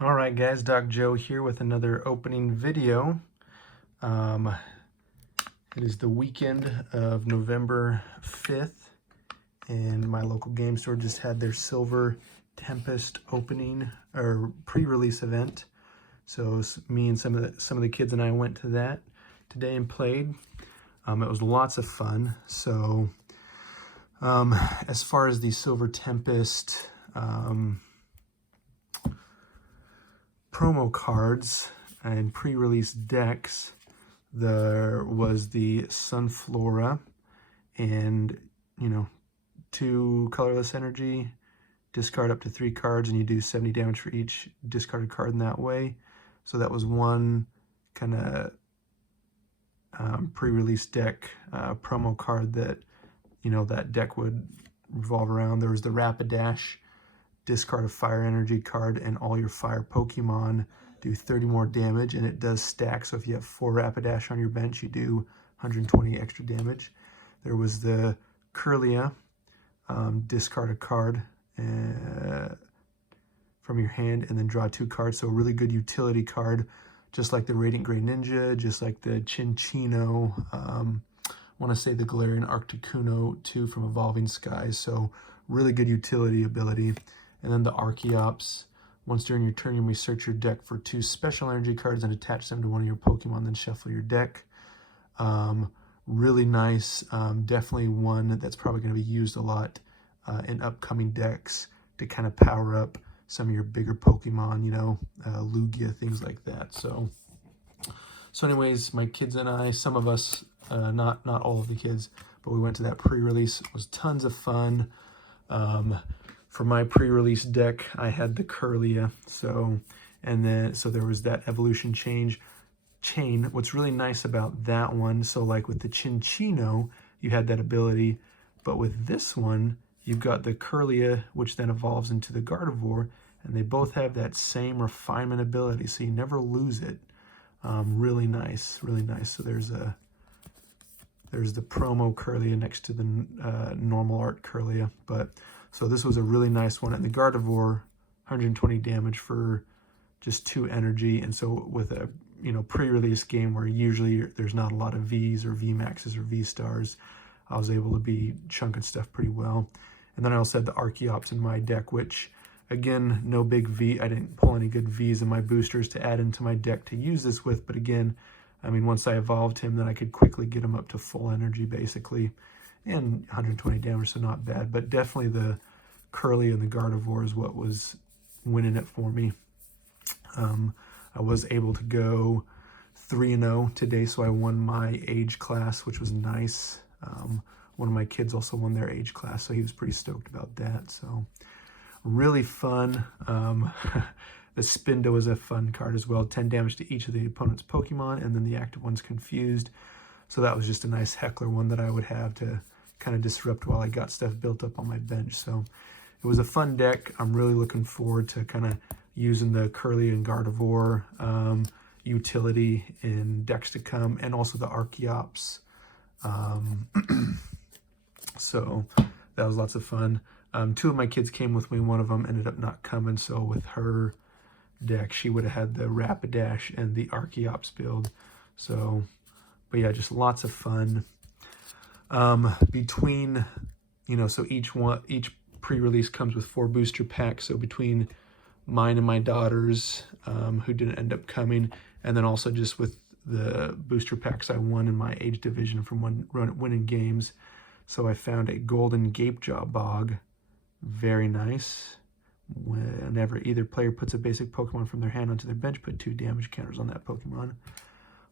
All right, guys, Doc Joe here with another opening video. It is the weekend of November 5th, and my local game store just had their Silver Tempest opening or pre-release event. So me and some of the kids and I went to that today and played. It was lots of fun. So as far as the Silver Tempest promo cards and pre-release decks, there was the Sunflora and, 2 colorless energy, discard up to 3 cards, and you do 70 damage for each discarded card in that way. So that was one kind of pre-release deck promo card that, that deck would revolve around. There was the Rapidash, discard a fire energy card, and all your fire Pokemon do 30 more damage, and it does stack. So if you have 4 Rapidash on your bench, you do 120 extra damage. There was the Kirlia, discard a card from your hand and then draw 2 cards. So a really good utility card, just like the Radiant Grey Ninja, just like the Chinchino. I want to say the Galarian Articuno too from Evolving Skies. So really good utility ability. And then the Archeops. Once during your turn, you may search your deck for 2 special energy cards and attach them to one of your Pokemon, then shuffle your deck. Really nice. Definitely one that's probably going to be used a lot in upcoming decks to kind of power up some of your bigger Pokemon, Lugia, things like that. So anyways, my kids and I, some of us, not all of the kids, but we went to that pre-release. It was tons of fun. For my pre-release deck, I had the Kirlia, so there was that evolution chain. What's really nice about that one, so like with the Chinchino, you had that ability, but with this one, you've got the Kirlia, which then evolves into the Gardevoir, and they both have that same refinement ability, so you never lose it. Really nice, really nice. So there's the promo Kirlia next to the normal art Kirlia, but so this was a really nice one. And the Gardevoir, 120 damage for just 2 energy. And so with a pre-release game where usually there's not a lot of Vs or VMAXs or V-Stars, I was able to be chunking stuff pretty well. And then I also had the Archeops in my deck, which again, no big V. I didn't pull any good Vs in my boosters to add into my deck to use this with. But again, I mean, once I evolved him, then I could quickly get him up to full energy basically. And 120 damage, so not bad. But definitely the Kirlia and the Gardevoir is what was winning it for me. I was able to go 3-0 today, so I won my age class, which was nice. One of my kids also won their age class, so he was pretty stoked about that. So really fun. The Spindo is a fun card as well. 10 damage to each of the opponent's Pokemon, and then the active one's confused. So that was just a nice heckler one that I would have to kind of disrupt while I got stuff built up on my bench. So it was a fun deck. I'm really looking forward to kind of using the Kirlia and Gardevoir utility in decks to come, and also the Archeops. So that was lots of fun. 2 of my kids came with me. One of them ended up not coming, so with her deck, she would have had the Rapidash and the Archeops build. So, but yeah, just lots of fun. Between, so each pre-release comes with 4 booster packs. So between mine and my daughters, who didn't end up coming, and then also just with the booster packs I won in my age division from winning games. So I found a golden Gapejaw Bog. Very nice. Whenever either player puts a basic Pokemon from their hand onto their bench, put 2 damage counters on that Pokemon.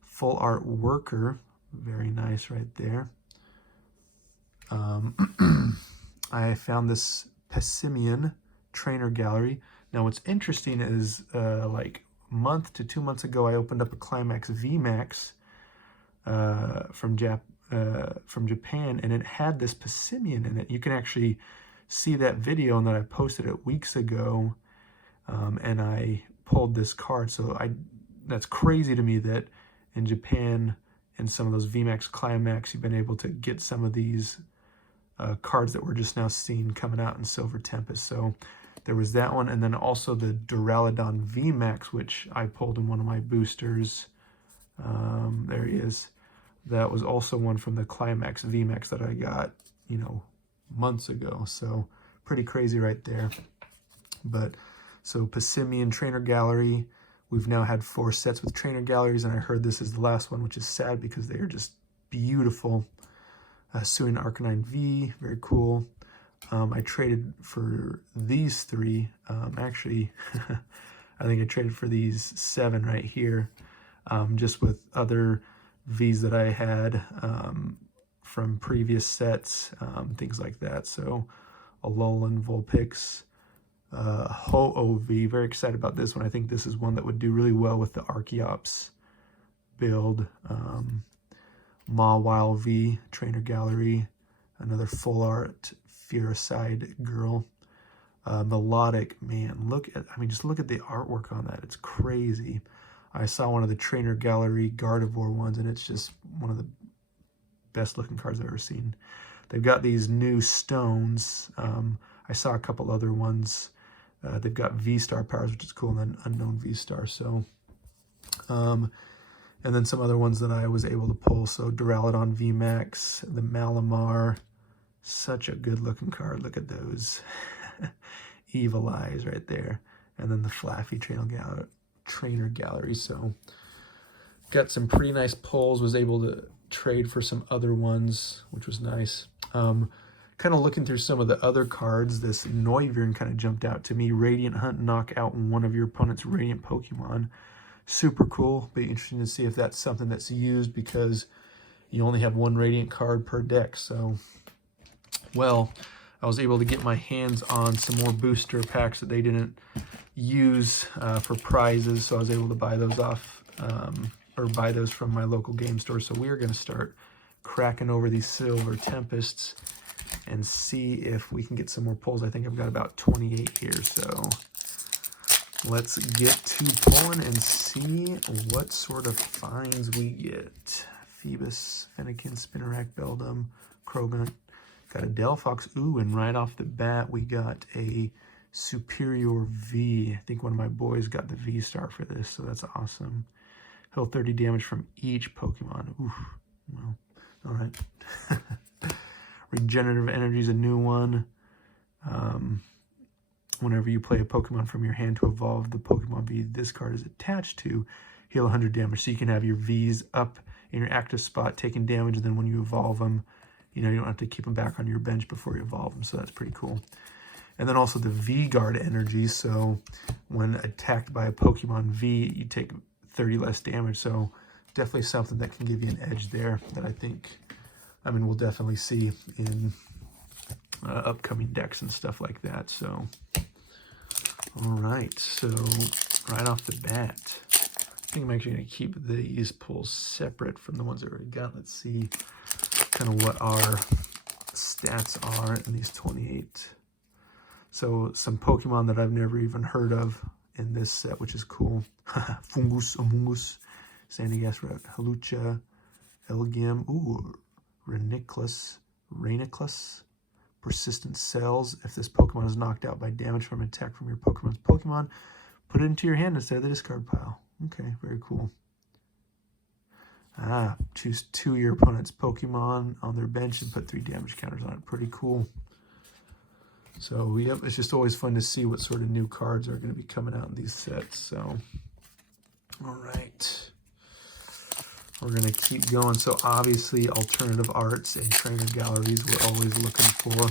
Full Art Worker. Very nice right there. I found this Pessimian Trainer Gallery. Now what's interesting is like a month to 2 months ago, I opened up a Climax VMAX from Japan, and it had this Pessimian in it. You can actually see that video, and that I posted it weeks ago, and I pulled this card. So that's crazy to me that in Japan, in some of those VMAX Climax, you've been able to get some of these cards that we're just now seeing coming out in Silver Tempest. So there was that one, and then also the Duraludon VMAX, which I pulled in one of my boosters. There he is. That was also one from the Climax VMAX that I got, you know, months ago. So pretty crazy right there. But so Passimian Trainer Gallery, we've now had 4 sets with trainer galleries, and I heard this is the last one, which is sad because they are just beautiful. Suin Arcanine V, very cool. I traded for these 3. Actually, I think I traded for these 7 right here, just with other Vs that I had from previous sets, things like that. So Alolan, Vulpix, Ho-Oh-V, very excited about this one. I think this is one that would do really well with the Archeops build. Mawile V, Trainer Gallery, another full art Furicide girl. Melodic, man, look at, I mean, just look at the artwork on that. It's crazy. I saw one of the Trainer Gallery Gardevoir ones, and it's just one of the best looking cards I've ever seen. They've got these new stones. I saw a couple other ones. They've got V-Star powers, which is cool, and then Unknown V-Star. So, and then some other ones that I was able to pull. So Duraludon VMAX, the Malamar, such a good looking card. Look at those. Evil Eyes right there. And then the Flaffy Trainer Gallery. So got some pretty nice pulls. Was able to trade for some other ones, which was nice. Kind of looking through some of the other cards, this Noivern kind of jumped out to me. Radiant Hunt, knock out one of your opponent's Radiant Pokemon. Super cool. Be interesting to see if that's something that's used, because you only have 1 Radiant card per deck. So, well, I was able to get my hands on some more booster packs that they didn't use for prizes. So I was able to buy those off, or buy those from my local game store. So we are going to start cracking over these Silver Tempests and see if we can get some more pulls. I think I've got about 28 here, so let's get to pulling and see what sort of finds we get. Phoebus, Fennekin, Spinarak, Beldum, Krogan. Got a Delphox. Ooh, and right off the bat, we got a Superior V. I think one of my boys got the V-Star for this, so that's awesome. Heal 30 damage from each Pokemon. Ooh, well, all right. Regenerative Energy is a new one. Whenever you play a Pokemon from your hand to evolve the Pokemon V this card is attached to, heal 100 damage. So you can have your Vs up in your active spot taking damage, and then when you evolve them, you know, you don't have to keep them back on your bench before you evolve them. So that's pretty cool. And then also the V-Guard energy. So when attacked by a Pokemon V, you take 30 less damage. So definitely something that can give you an edge there that I think, I mean, we'll definitely see in upcoming decks and stuff like that. So, all right. So right off the bat, I think I'm actually going to keep these pulls separate from the ones that we already got. Let's see kind of what our stats are in these 28. So some Pokemon that I've never even heard of in this set, which is cool. Fungus, Amungus, Sandygast, Halucha, Elgium, ooh, Rainiclus, Persistent Cells. If this Pokemon is knocked out by damage from an attack from your Pokemon's Pokemon, put it into your hand instead of the discard pile. Okay, very cool. Choose 2 of your opponent's Pokemon on their bench and put 3 damage counters on it. Pretty cool. So, yep, it's just always fun to see what sort of new cards are going to be coming out in these sets. So, all right. We're going to keep going. So, obviously, alternative arts and trainer galleries we're always looking for.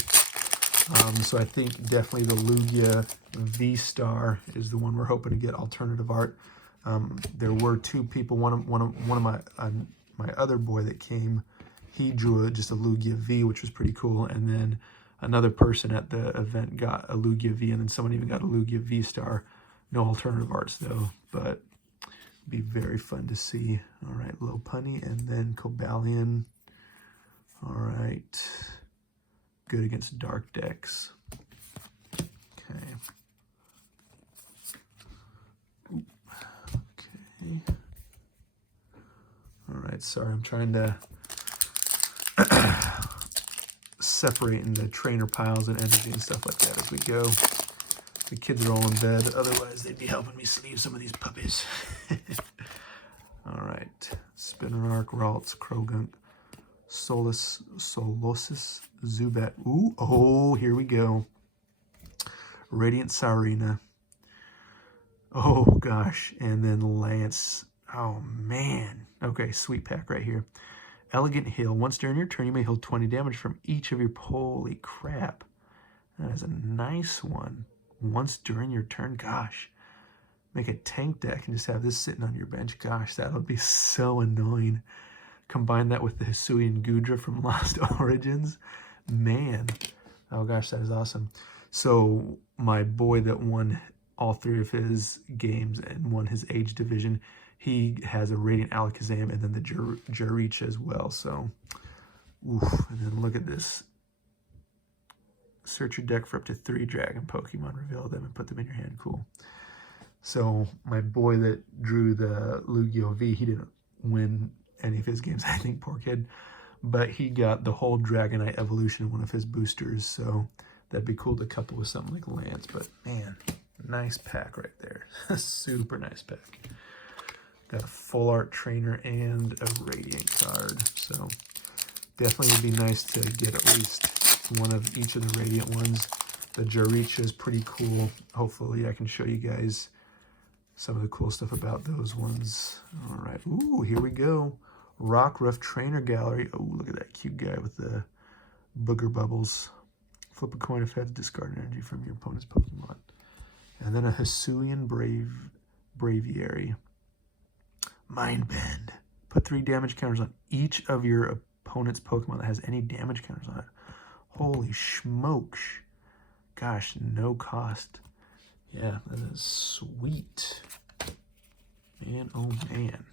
So, I think definitely the Lugia V-Star is the one we're hoping to get alternative art. There were 2 people. One of my other boy that came, he drew just a Lugia V, which was pretty cool. And then another person at the event got a Lugia V, and then someone even got a Lugia V-Star. No alternative arts, though, but it'd be very fun to see. All right, Lopunny, and then Cobalion. All right. Good against dark decks. Okay. Okay. All right, sorry, I'm trying to separate into trainer piles and energy and stuff like that as we go. The kids are all in bed. Otherwise, they'd be helping me sleeve some of these puppies. All right. Spinner Arc, Ralts, Krogunk, Solosis, Zubat. Ooh, oh, here we go. Radiant Saurina. Oh, gosh. And then Lance. Oh, man. Okay, sweet pack right here. Elegant Heal. Once during your turn, you may heal 20 damage from each of your... Holy crap. That is a nice one. Once during your turn. Gosh. Make a tank deck and just have this sitting on your bench. Gosh, that would be so annoying. Combine that with the Hisuian Gudra from Lost Origins. Man. Oh, gosh, that is awesome. So, my boy that won all 3 of his games and won his age division, he has a Radiant Alakazam and then the Jaricha as well. So, oof. And then look at this. Search your deck for up to 3 dragon Pokemon, reveal them, and put them in your hand. Cool. So, my boy that drew the Lugia V, he didn't win any of his games, I think, poor kid. But he got the whole Dragonite evolution in one of his boosters, so that'd be cool to couple with something like Lance. But, man, nice pack right there. Super nice pack. Got a full art trainer and a Radiant card. So, definitely would be nice to get at least one of each of the Radiant ones. The Jaricha is pretty cool. Hopefully, I can show you guys some of the cool stuff about those ones. All right. Ooh, here we go. Rockruff Trainer Gallery. Oh, look at that cute guy with the booger bubbles. Flip a coin if heads, discard energy from your opponent's Pokemon. And then a Hisuian Braviary. Mind Bend. Put 3 damage counters on each of your opponent's Pokemon that has any damage counters on it. Holy smokes. Gosh, no cost. Yeah, that is sweet. Man, oh man.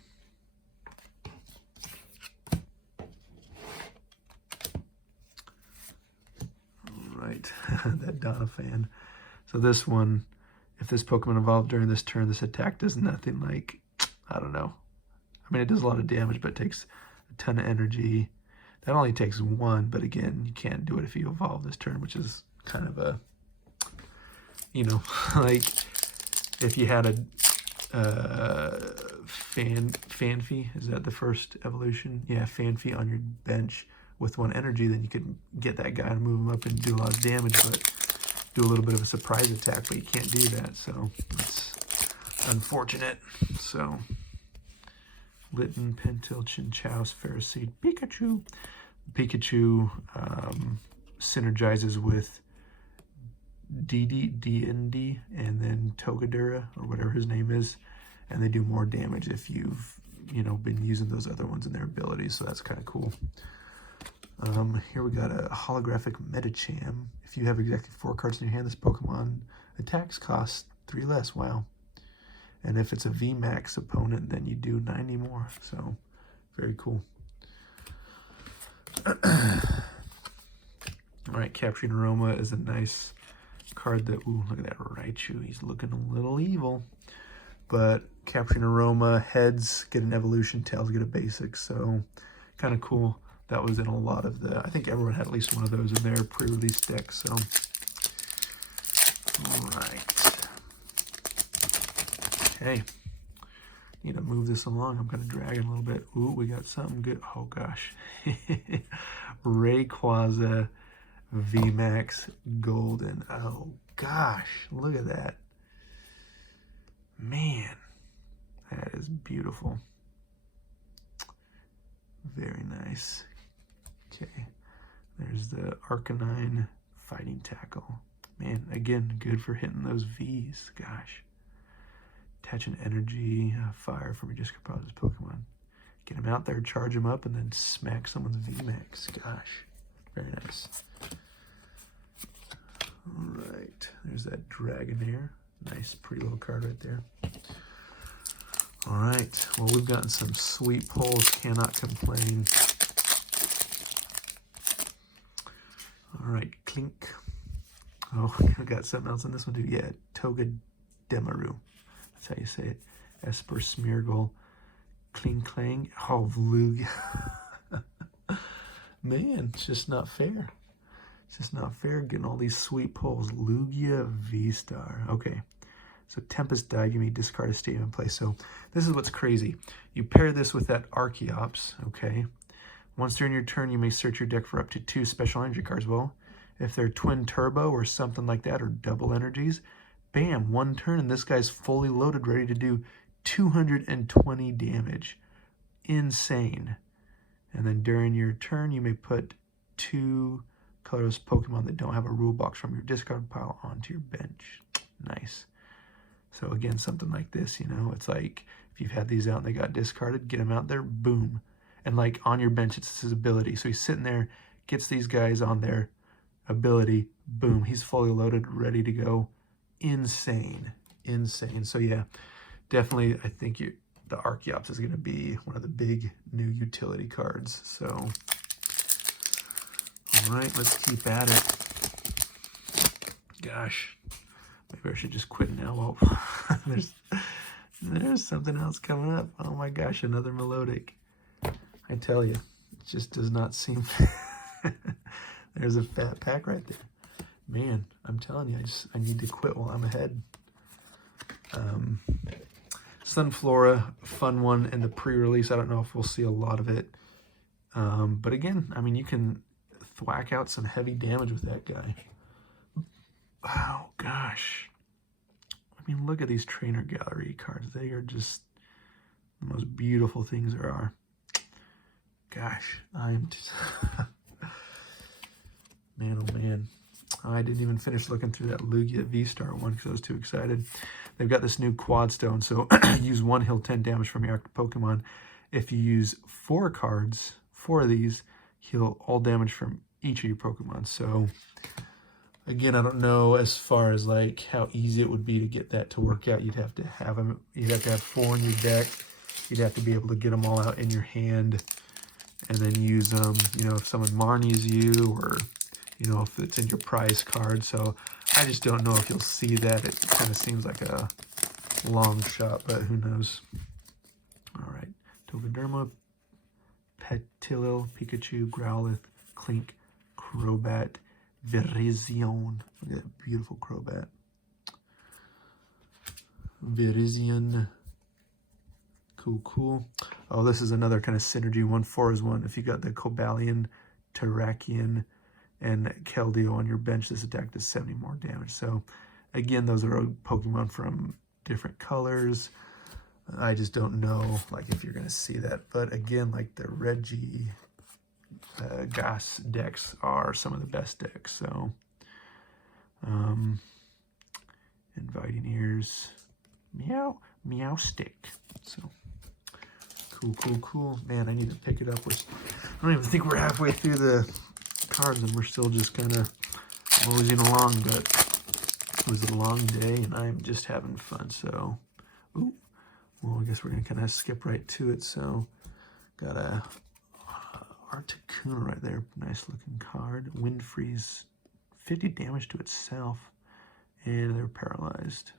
All right, that Donna fan. So this one, if this Pokemon evolved during this turn, this attack does nothing like, I don't know. I mean, it does a lot of damage, but it takes a ton of energy. That only takes 1, but again, you can't do it if you evolve this turn, which is kind of a, you know, like if you had a Fanfy, is that the first evolution? Yeah, Fanfy on your bench with 1 energy, then you could get that guy and move him up and do a lot of damage, but do a little bit of a surprise attack, but you can't do that, so it's unfortunate. So, Litten, Pentil, Chinchou, Ferroseed, Pikachu. Pikachu synergizes with D&D and then Togedera or whatever his name is, and they do more damage if you've, you know, been using those other ones in their abilities, so that's kind of cool. Here we got a holographic Medicham. If you have exactly 4 cards in your hand, this Pokemon attacks cost 3 less. Wow. And if it's a VMAX opponent, then you do 90 more. So, very cool. All right, Capturing Aroma is a nice card that, ooh, look at that Raichu. He's looking a little evil. But Capturing Aroma, heads get an evolution, tails get a basic. So, kind of cool. That was in a lot of the, I think everyone had at least one of those in their pre-release deck. So, all right. Okay. Need to move this along. I'm kind of dragging a little bit. Ooh, we got something good. Oh, gosh. Rayquaza VMAX Golden. Oh, gosh. Look at that. Man, that is beautiful. Very nice. Okay. There's the Arcanine Fighting Tackle. Man, again, good for hitting those Vs. Gosh. Attach an energy, fire from your discard pile to this Pokemon. Get him out there, charge him up, and then smack someone's VMAX. Gosh, very nice. All right, there's that Dragonair. Nice, pretty little card right there. All right, well, we've gotten some sweet pulls. Cannot complain. All right, Clink. Oh, I got something else in this one too. Yeah, Togedemaru. That's how you say it. Esper Smeargle. Kling Clang. Oh, Vlug. Man, it's just not fair. It's just not fair getting all these sweet pulls. Lugia V-Star. Okay. So Tempest died, you may discard a statement play. So this is what's crazy. You pair this with that Archeops, okay? Once during your turn, you may search your deck for up to 2 special energy cards. Well, if they're twin turbo or something like that, or double energies, bam, 1 turn, and this guy's fully loaded, ready to do 220 damage. Insane. And then during your turn, you may put 2 colorless Pokemon that don't have a rule box from your discard pile onto your bench. Nice. So again, something like this, you know, it's like if you've had these out and they got discarded, get them out there, boom. And like on your bench, it's his ability. So he's sitting there, gets these guys on their ability, boom, he's fully loaded, ready to go. Insane, insane. So yeah, definitely I think the Archeops is going to be one of the big new utility cards. So, all right, let's keep at it. Gosh. Maybe I should just quit now. Well, there's something else coming up. Oh my gosh, another melodic. I tell you, it just does not seem... There's a fat pack right there. Man, I'm telling you, I need to quit while I'm ahead. Sunflora, fun one in the pre-release. I don't know if we'll see a lot of it. But again, I mean, you can thwack out some heavy damage with that guy. Oh, gosh. I mean, look at these trainer gallery cards. They are just the most beautiful things there are. Gosh, I'm just... man, oh man. I didn't even finish looking through that Lugia V-Star one because I was too excited. They've got this new Quad Stone, so use 1, heal 10 damage from your active Pokemon. If you use 4 cards, 4 of these, heal all damage from each of your Pokemon. So... again, I don't know as far as like how easy it would be to get that to work out. You'd have to have them. You'd have to have 4 in your deck. You'd have to be able to get them all out in your hand, and then use them. You know, if someone Marnies you, or you know, if it's in your prize card. So I just don't know if you'll see that. It kind of seems like a long shot, but who knows? All right, Togederma, Petilil, Pikachu, Growlithe, Clink, Crobat, Virizion. Look at that beautiful Crobat. Virizion. Cool, cool. Oh, this is another kind of synergy one. 4 is 1. If you got the Cobalion, Terrakion, and Keldeo on your bench, this attack does 70 more damage. So, again, those are Pokemon from different colors. I just don't know, like, if you're going to see that. But, again, like the Reggie... Gas decks are some of the best decks. So Inviting Ears, Meow Stick. So cool. Man, I need to pick it up. I don't even think we're halfway through the cards and we're still just kind of moseying along, but it was a long day and I'm just having fun. So well, I guess we're gonna kind of skip right to it. So got a Articuno right there, nice looking card. Wind Freeze, 50 damage to itself, and they're paralyzed.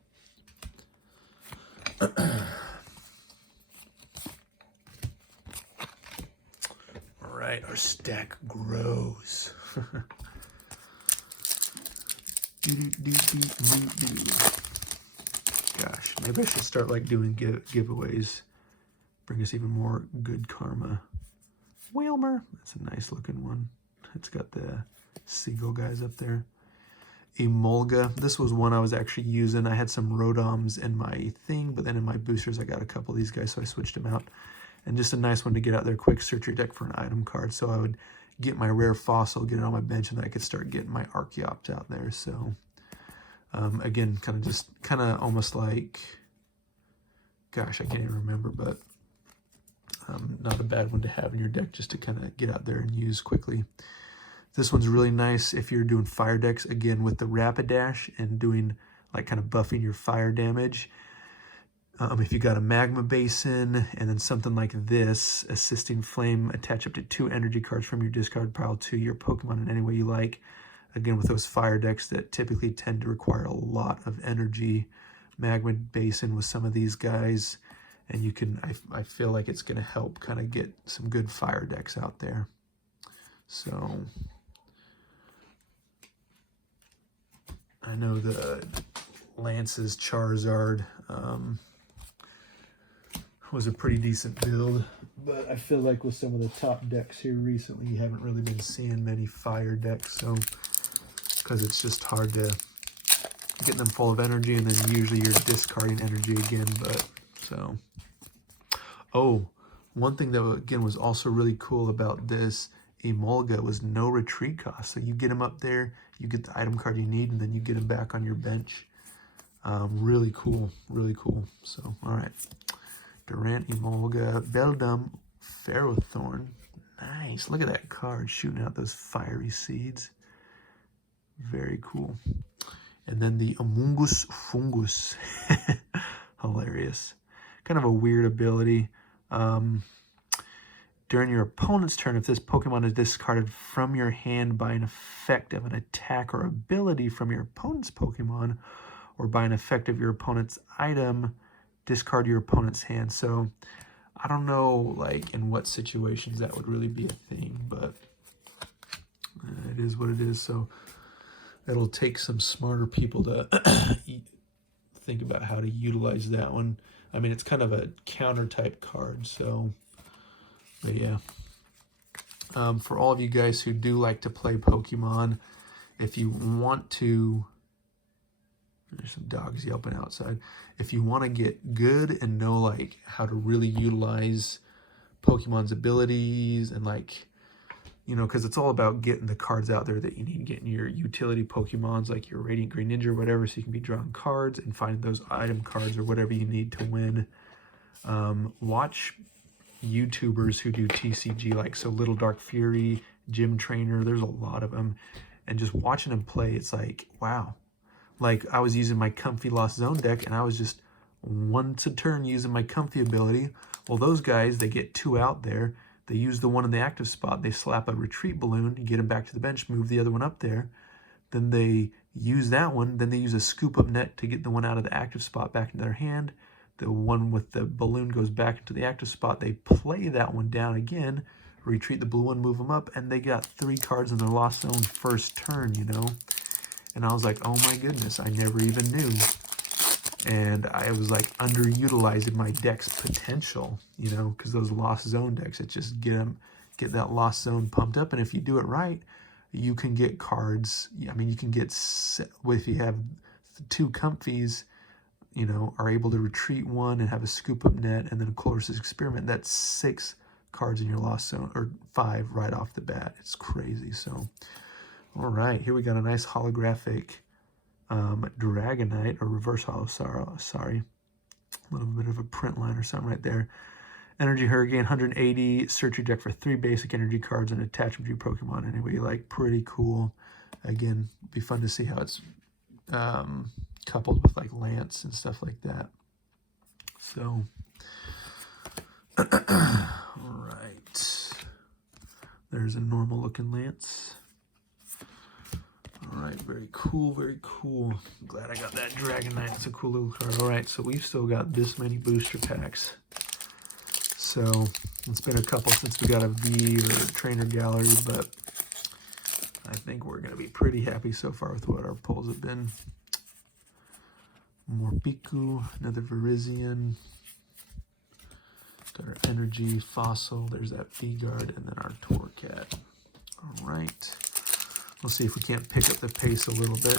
All right, our stack grows. Gosh, maybe I should start like doing giveaways. Bring us even more good karma. Whalmer, that's a nice looking one. It's got the seagull guys up there. Emolga, this was one I was actually using. I had some Rodoms in my thing, but then in my boosters I got a couple of these guys, so I switched them out. And just a nice one to get out there quick, search your deck for an item card. So I would get my rare fossil, get it on my bench, and then I could start getting my Archeops out there. So again, kind of almost like, gosh, I can't even remember, but not a bad one to have in your deck just to kind of get out there and use quickly. This one's really nice if you're doing fire decks, again, with the Rapidash and doing like kind of buffing your fire damage. If you got a Magma Basin and then something like this, Assisting Flame, attach up to 2 energy cards from your discard pile to your Pokemon in any way you like. Again, with those fire decks that typically tend to require a lot of energy. Magma Basin with some of these guys. And you can, I feel like it's going to help kind of get some good fire decks out there. So, I know the Lance's Charizard was a pretty decent build, but I feel like with some of the top decks here recently, you haven't really been seeing many fire decks, so because it's just hard to get them full of energy, and then usually you're discarding energy again. But so, oh, one thing that again was also really cool about this Emolga was no retreat cost. So you get him up there, you get the item card you need, and then you get him back on your bench. Really cool, really cool. So, all right. Durant, Emolga, Beldum, Ferrothorn. Nice. Look at that card shooting out those fiery seeds. Very cool. And then the Amoonguss Fungus. Hilarious. Kind of a weird ability. During your opponent's turn, if this Pokemon is discarded from your hand by an effect of an attack or ability from your opponent's Pokemon, or by an effect of your opponent's item, discard your opponent's hand. So I don't know like in what situations that would really be a thing, but it is what it is. So it'll take some smarter people to think about how to utilize that one. I mean, it's kind of a counter type card, so but yeah. For all of you guys who do like to play Pokemon, if you want to, there's some dogs yelping outside. If you want to get good and know like how to really utilize Pokemon's abilities and like, you know, because it's all about getting the cards out there that you need, getting your utility Pokemons like your Radiant Green Ninja or whatever, so you can be drawing cards and finding those item cards or whatever you need to win. Watch YouTubers who do TCG, like so Little Dark Fury, Gym Trainer, there's a lot of them, and just watching them play, it's like, wow. Like I was using my Comfy Lost Zone deck and I was just once a turn using my Comfy ability. Well, those guys, they get 2 out there. They use the one in the active spot. They slap a retreat balloon, get them back to the bench, move the other one up there. Then they use that one. Then they use a scoop up net to get the one out of the active spot back into their hand. The one with the balloon goes back into the active spot. They play that one down again, retreat the blue one, move them up, and they got 3 cards in their Lost Zone first turn, you know? And I was like, oh my goodness, I never even knew. And I was like underutilizing my deck's potential, you know, because those Lost Zone decks, it just get that Lost Zone pumped up. And if you do it right, you can get cards. I mean, you can get, if you have 2 Comfies, you know, are able to retreat one and have a scoop up net, and then a Colress's Experiment, that's 6 cards in your Lost Zone, or 5 right off the bat. It's crazy. So, all right, here we got a nice holographic Dragonite, or reverse holo, sorry. A little bit of a print line or something right there. Energy Hurricane, 180. Search your deck for 3 basic energy cards and attach them to your Pokemon anyway. Like, pretty cool. Again, be fun to see how it's coupled with like Lance and stuff like that. So, all right. There's a normal looking Lance. All right, very cool, very cool. I'm glad I got that Dragonite. It's a cool little card. All right, so we've still got this many booster packs. So it's been a couple since we got a V or a Trainer Gallery, but I think we're going to be pretty happy so far with what our pulls have been. Morpeko, another Virizion. Got our Energy, Fossil. There's that V-Guard, and then our Torcat. All right. We'll see if we can't pick up the pace a little bit.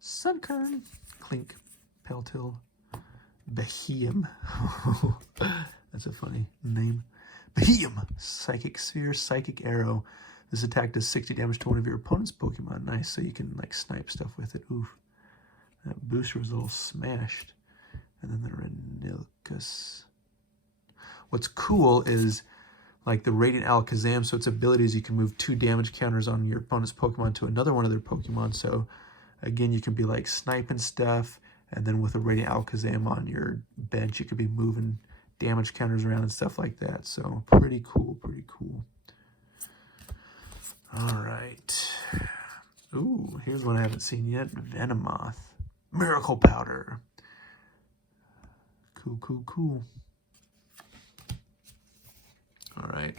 Sunkern, Clink, Peltil, Beheem. That's a funny name. Beheem, Psychic Sphere, Psychic Arrow. This attack does 60 damage to one of your opponent's Pokemon. Nice, so you can like snipe stuff with it. Oof. That booster was a little smashed. And then the Renilcus. What's cool is like the Radiant Alakazam, so its abilities, you can move 2 damage counters on your opponent's Pokemon to another one of their Pokemon. So again, you can be like sniping stuff, and then with a Radiant Alakazam on your bench, you could be moving damage counters around and stuff like that. So pretty cool, pretty cool. All right. Ooh, here's one I haven't seen yet. Venomoth. Miracle Powder. Cool, cool, cool. All right.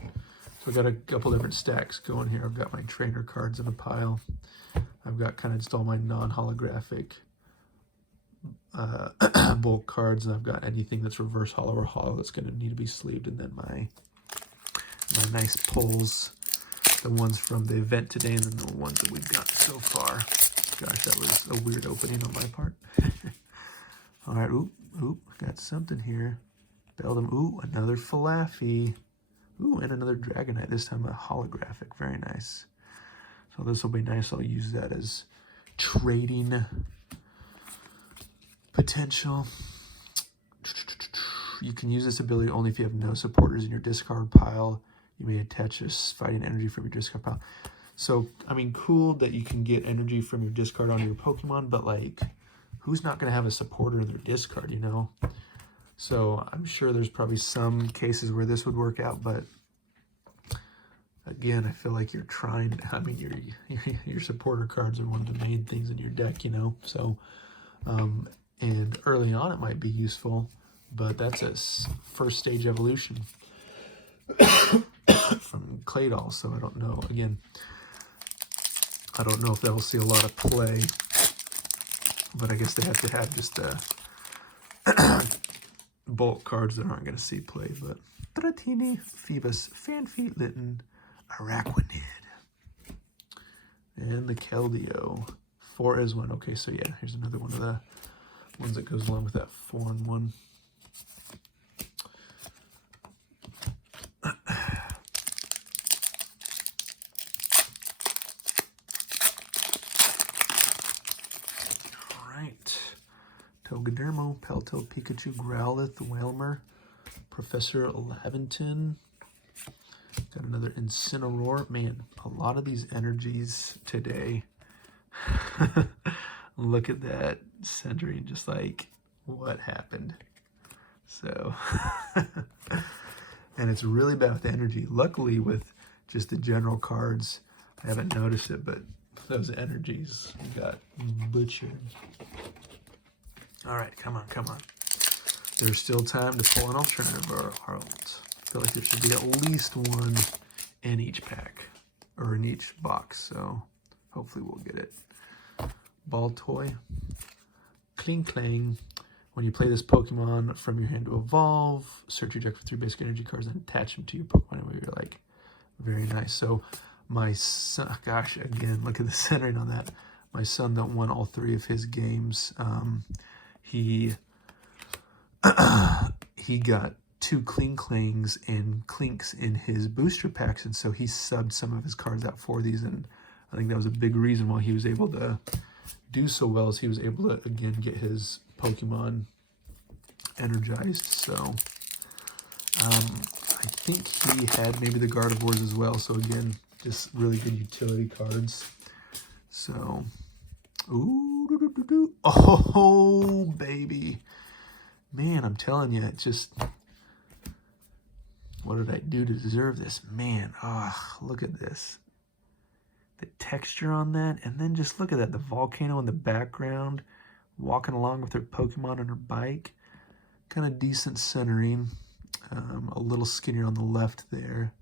So I got a couple different stacks going here. I've got my trainer cards in a pile. I've got kind of just all my non-holographic bulk cards, and I've got anything that's reverse hollow or hollow that's going to need to be sleeved, and then my nice pulls, the ones from the event today, and then the ones that we've got so far. Gosh, that was a weird opening on my part. All right, oop, got something here. Beldum, ooh, another Falafi. Ooh, and another Dragonite, this time a holographic, very nice. So this will be nice, I'll use that as trading potential. You can use this ability only if you have no supporters in your discard pile. You may attach this fighting energy from your discard pile. So, I mean, cool that you can get energy from your discard onto your Pokemon, but like, who's not going to have a supporter in their discard, you know? So I'm sure there's probably some cases where this would work out, but again, I feel like you're trying, I mean, your supporter cards are one of the main things in your deck, you know? So, and early on it might be useful, but that's a first stage evolution from Claydol, so I don't know. Again, I don't know if that will see a lot of play, but I guess they have to have just bulk cards that aren't going to see play. But Dratini, Phoebus, Fanfeet, Litten, Araquanid, and the Keldeo. 4 is 1. Okay, so yeah, here's another one of the ones that goes along with that 4-in-1. Togedermo, Pelto, Pikachu, Growlithe, Wailmer, Professor Laventon. Got another Incineroar. Man, a lot of these energies today. Look at that centering, just like, what happened? So, and it's really bad with energy. Luckily, with just the general cards, I haven't noticed it, but those energies got butchered. All right, come on. There's still time to pull an alternative, or I feel like there should be at least one in each pack, or in each box, so hopefully we'll get it. Ball Toy, Kling Klang. When you play this Pokemon from your hand to evolve, search your deck for 3 basic energy cards and attach them to your Pokemon. And you're like, very nice. So my son, gosh, again, look at the centering on that. My son that won all 3 of his games. He got 2 Kling Klangs and Clinks in his booster packs, and so he subbed some of his cards out for these, and I think that was a big reason why he was able to do so well, as he was able to, again, get his Pokemon energized. So I think he had maybe the Gardevoirs as well, so again, just really good utility cards. So, oh, baby. Man, I'm telling you, it's just, what did I do to deserve this? Man, look at this. The texture on that, and then just look at that, the volcano in the background, walking along with her Pokemon on her bike. Kind of decent centering. A little skinnier on the left there.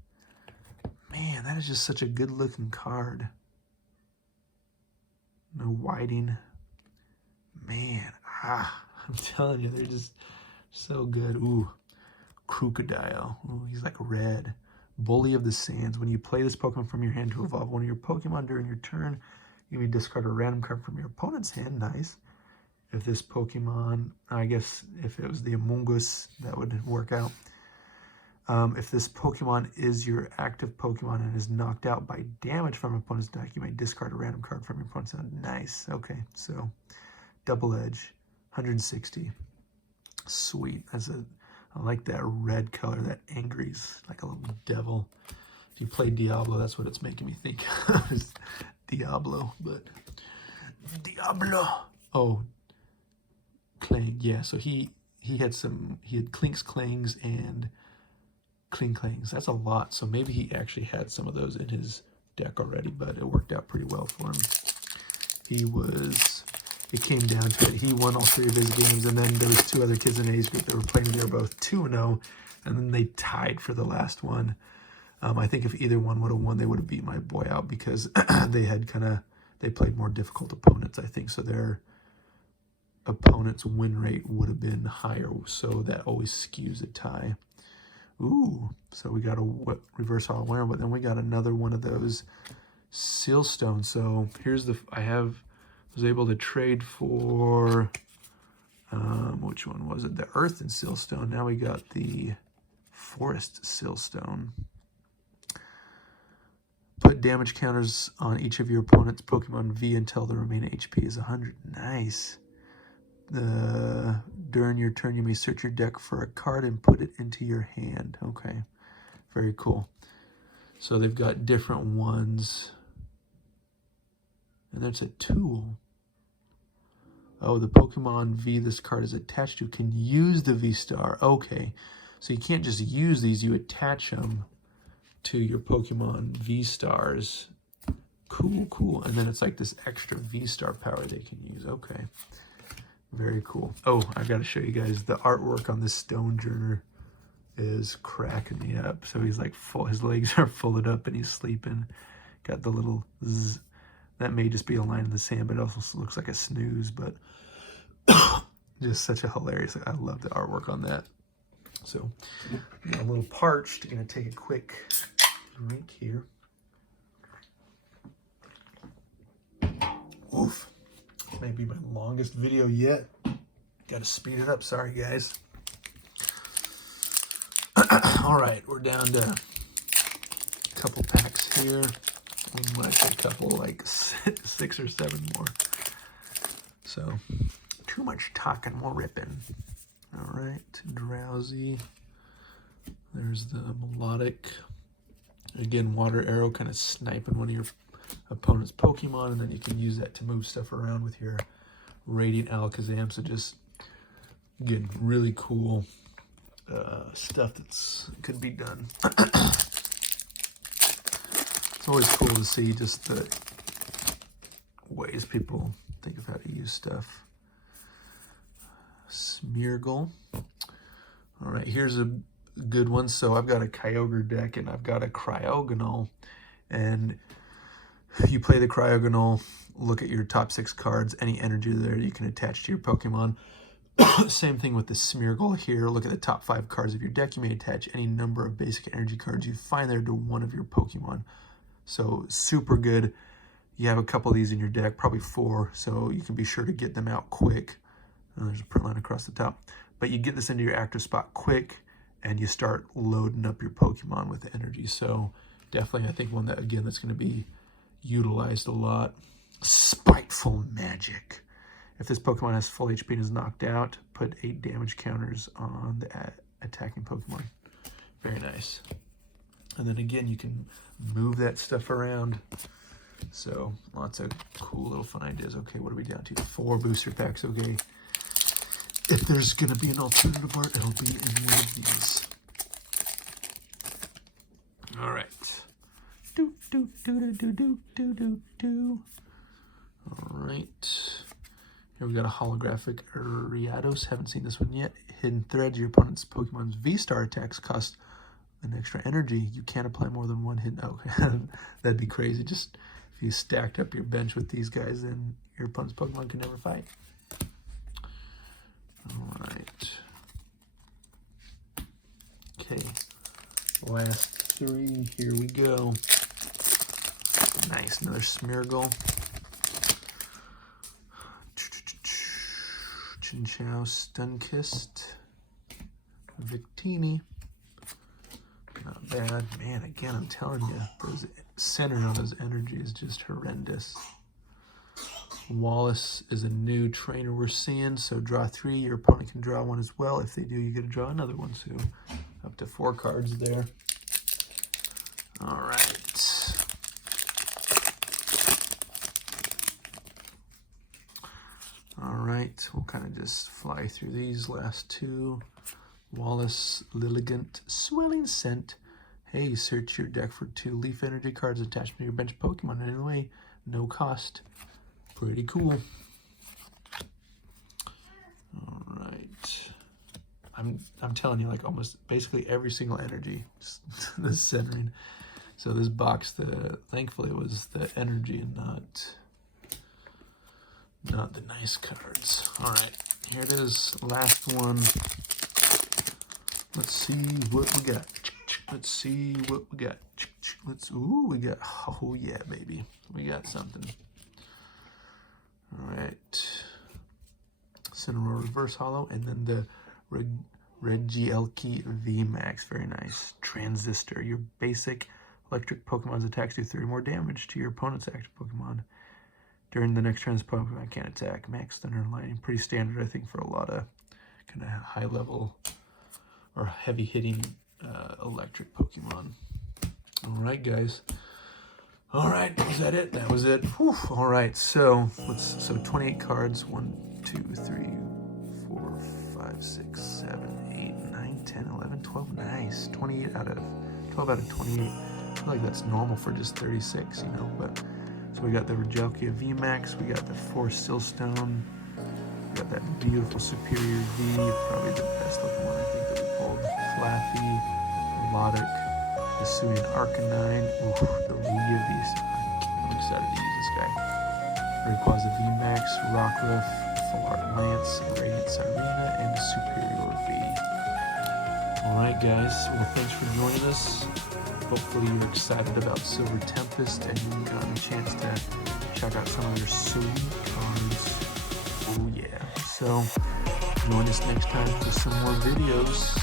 Man, that is just such a good looking card. No whiting. Man, I'm telling you, they're just so good. Ooh, Crocodile. Ooh, he's like red. Bully of the Sands. When you play this Pokemon from your hand to evolve one of your Pokemon during your turn, you may discard a random card from your opponent's hand. Nice. If this Pokemon, I guess if it was the Among Us, that would work out. If this Pokemon is your active Pokemon and is knocked out by damage from an opponent's deck, you may discard a random card from your opponent's hand. Nice. Okay, so double edge, 160. Sweet. I like that red color, that angry's like a little devil. If you play Diablo, that's what it's making me think of, is Diablo, but Diablo. Oh, Clang, yeah, so he had Clinks, Clangs, and Kling Klangs. That's a lot, so maybe he actually had some of those in his deck already, but it worked out pretty well for him. It came down to it. He won all 3 of his games, and then there was 2 other kids in the age group that were playing. They were both 2-0, and then they tied for the last one. I think if either one would have won, they would have beat my boy out because they played more difficult opponents, I think. So their opponent's win rate would have been higher. So that always skews a tie. Ooh, so we got a reverse hollow winner, but then we got another one of those seal stones. So here's was able to trade for, which one was it? The earth and seal stone. Now we got the forest seal stone. Put damage counters on each of your opponent's Pokemon V until the remaining HP is 100. Nice. During your turn, you may search your deck for a card and put it into your hand. Okay, very cool. So they've got different ones. And there's a tool. Oh, the Pokemon V this card is attached to can use the V-Star. Okay, so you can't just use these, you attach them to your Pokemon V-Stars. Cool, cool. And then it's like this extra V-Star power they can use. Okay. Very cool. Oh, I got to show you guys the artwork on this Stonejourner is cracking me up. So he's like full, his legs are folded up and he's sleeping. Got the little zzz. That may just be a line in the sand, but it also looks like a snooze. But just such a hilarious. I love the artwork on that. So a little parched. Gonna take a quick drink here. Oof. Maybe my longest video yet. Got to speed it up. Sorry, guys. All right, we're down to a couple packs here. When I say a couple, like 6 or 7 more. So, too much talking, more ripping. All right, Drowsy. There's the Melodic. Again, Water Arrow, kind of sniping one of your opponent's Pokemon, and then you can use that to move stuff around with your Radiant Alakazam. So just, again, really cool stuff that's could be done. It's always cool to see just the ways people think of how to use stuff. Smeargle. All right, here's a good one. So I've got a Kyogre deck and I've got a Cryogonal, and you play the Cryogonal, look at your top 6 cards, any energy there you can attach to your Pokemon. Same thing with the Smeargle here. Look at the top 5 cards of your deck. You may attach any number of basic energy cards you find there to one of your Pokemon. So super good. You have a couple of these in your deck, probably 4, so you can be sure to get them out quick. There's a print line across the top. But you get this into your active spot quick, and you start loading up your Pokemon with energy. So definitely, I think one that, again, that's going to be utilized a lot. Spiteful Magic. If this Pokemon has full HP and is knocked out, put 8 damage counters on the attacking Pokemon. Very nice. And then again, you can move that stuff around. So lots of cool little fun ideas. Okay, what are we down to? 4 booster packs. Okay. If there's going to be an alternative art, it'll be in one of these. All right. All right. Here we got a holographic Riados. Haven't seen this one yet. Hidden Threads. Your opponent's Pokemon's V-Star attacks cost an extra energy. You can't apply more than 1 hidden. Okay, that'd be crazy. Just if you stacked up your bench with these guys, then your opponent's Pokemon can never fight. All right. Okay. Last 3. Here we go. Nice. Another Smeargle. Chinchou, Stunkist. Victini. Not bad. Man, again, I'm telling you, those centering on those energy is just horrendous. Wallace is a new trainer we're seeing, so draw 3. Your opponent can draw 1 as well. If they do, you get to draw another one, so up to 4 cards there. All right. All right, we'll kind of just fly through these last 2. Wallace, Lilligant, Swelling Scent. Hey, search your deck for 2 Leaf Energy cards attached to your bench Pokemon. Anyway, no cost. Pretty cool. All right. I'm telling you, like almost basically every single energy, just the centering. So this box, thankfully it was the energy and not the nice cards. All right, here it is, last one. Let's see what we got. Let's see what we got. We got, oh yeah, baby. We got something. All right. Cinnamon reverse hollow, and then the Regieleki VMAX. Very nice. Transistor. Your basic electric Pokemon's attacks do 30 more damage to your opponent's active Pokemon. During the next turn, this Pokemon can't attack. Max Thunder and Lightning. Pretty standard, I think, for a lot of kind of high level or heavy hitting electric Pokemon. All right, guys. All right, was that it? That was it. Whew. All right, so 28 cards. 1, 2, 3, 4, 5, 6, 7, 8, 9, 10, 11, 12. Nice. 28 out of 12 out of 28. I feel like that's normal for just 36, you know. But so we got the Regieleki VMAX. We got the Force Stillstone. We got that beautiful Superior V. Probably the best looking one I think that we pulled. Flaffy, Melodic, the Hisuian Arcanine. Ooh, the League of these. I'm excited to use this guy. Rayquaza VMAX, Rockruff, Full Art Lance, Radiant Sirena, and the Superior V. Alright guys, well thanks for joining us. Hopefully you're excited about Silver Tempest and you got a chance to check out some of your sweet cards. Oh yeah. So join us next time for some more videos.